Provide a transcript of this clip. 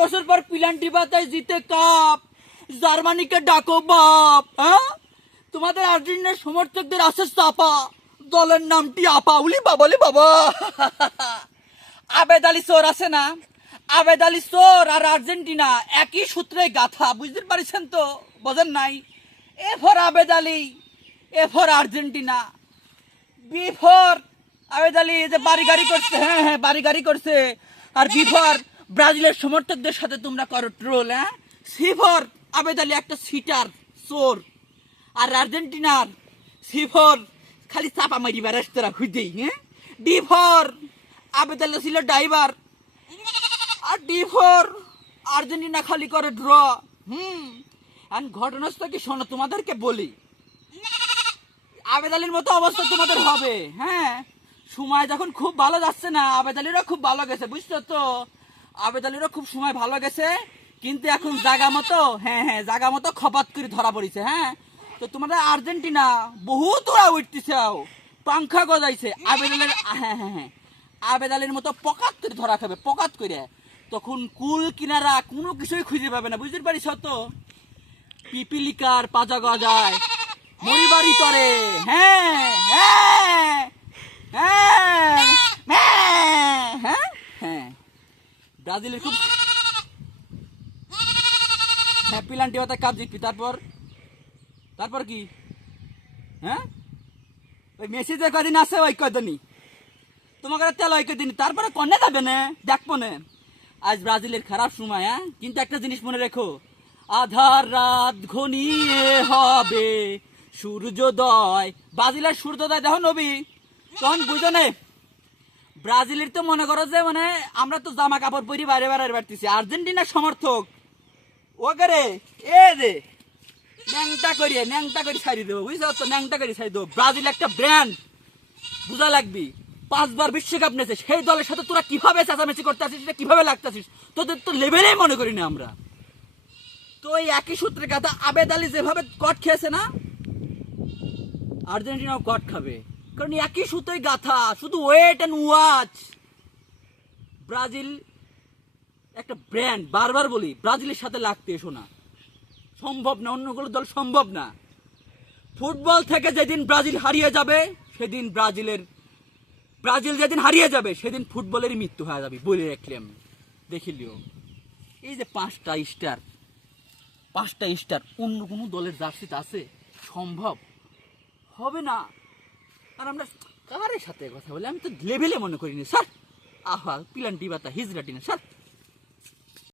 বছর পর পিলান্টি বাতায় জিতে কাপ, জার্মানিকে ডাকো বাপ। হ্যাঁ, তোমাদের আর্জেন্টিনার সমর্থকদের আছে চাপা, দলের নামটি আপা। উলি বাবা, উলি বাবা। আবেদ আলী চোর আছে না, আবেদ আলী চোর আর আর্জেন্টিনা একই সূত্রে গাথা, বুঝতে পারছেন তো? বোঝেন নাই? A for Abed Ali, A for Argentina, B for Abed Ali যে বাড়ি গাড়ি করছে, হ্যাঁ হ্যাঁ বাড়ি গাড়ি করছে, আর বি ফর ব্রাজিলের সমর্থকদের সাথে তোমরা করো ট্রোল। হ্যাঁ, সি ফর আবেদ আলী একটা সিটার চোর, আর আর্জেন্টিনার সি ফর খালি চাপা মারি বেড়াস্তরা খুঁজেই। হ্যাঁ, ডি ফর আবেদ আলী ছিল ড্রাইভার, আর ডি ফর আর্জেন্টিনা খালি করে ড্র। আর ঘটনাস্থল কি শোনো, তোমাদেরকে বলি, আবেদ আলীর মতো অবস্থা তোমাদের হবে। হ্যাঁ, সময় যখন খুব ভালো যাচ্ছে না, আবেদ আলীরও খুব ভালো গেছে, বুঝছো তো? আবেদ আলীরও খুব সময় ভালো গেছে, কিন্তু এখন জাগা মতো, হ্যাঁ হ্যাঁ জাগা মতো খপাত করে ধরা পড়িছে। হ্যাঁ, তো তোমাদের আর্জেন্টিনা বহুত ওরা উঠতেছে, পাংখা গজাইছে আবেদ আলীর। হ্যাঁ হ্যাঁ হ্যাঁ, আবেদ আলীর মতো পকাত করে ধরা খাবে, পকাত করে। তখন কুল কিনারা কোনো কিছুই খুঁজে পাবে না, বুঝতে পারিস তো? পিপিলিকার পাজা গজায়, মরিবাড়ি করে। হ্যাঁ হ্যাঁ হ্যাঁ হ্যাঁ হ্যাঁ, ব্রাজিলের খুব হ্যাঁ পিলান্টি হতে কাপ জিতবি। তারপর তারপর কি? হ্যাঁ, ওই মেসি যে কদিন আছে ওই কদিনই তোমাকে তেল ওই কদিন, তারপরে কনে যাবে না দেখবো না। আজ ব্রাজিলের খারাপ সময়। হ্যাঁ, কিন্তু একটা জিনিস মনে রেখো, আধার রাত ঘনিয়ে হবে সূর্যোদয়। ব্রাজিলের সূর্যোদয় দেখো নবী, তখন বুঝো নে ব্রাজিলের তো মনে করো যে মানে আমরা তো জামা কাপড় পরি বাইরে বাইরে বাড়তেছি, আর্জেন্টিনার সমর্থক ওকে এ রে ন্যাংটা করে ছাড়ি দেবো, বুঝছো তো? ন্যাংটা করে ছাড়ি দেবো। ব্রাজিল একটা ব্র্যান্ড, বুঝা লাগবি। 5 বার বিশ্বকাপ নিয়েছে, সেই দলের সাথে তোরা কিভাবে চেঁচামেচি করতে আসিস, কিভাবে লাগতেছিস? তোদের তো লেভেলেই মনে করি না আমরা। তো এই একই সূত্রে কথা, আবেদ আলী যেভাবে কট খেয়েছে না, আর্জেন্টিনাও কট খাবে, কারণ একই সুতোই গাথা। শুধু ওয়েট এন্ড ওয়াচ। ব্রাজিল একটা ব্র্যান্ড, বারবার বলি, ব্রাজিলের সাথে লাগতে এসো না, সম্ভব না, অন্যগুলো দল সম্ভব না। ফুটবল থেকে যেদিন ব্রাজিল হারিয়ে যাবে, সেদিন ব্রাজিল যেদিন হারিয়ে যাবে, সেদিন ফুটবলেরই মৃত্যু হয়ে যাবে বলে রাখলাম। দেখিলিও এই যে 5টা স্টার অন্য কোনো দলের জার্সিতে আছে? সম্ভব হবে না। আর আমরা কারের সাথে কথা বলি, আমি তো লেভেলে মনে করিনি স্যার। আহা পিলান্টি বাতা হিজড়াটি না স্যার।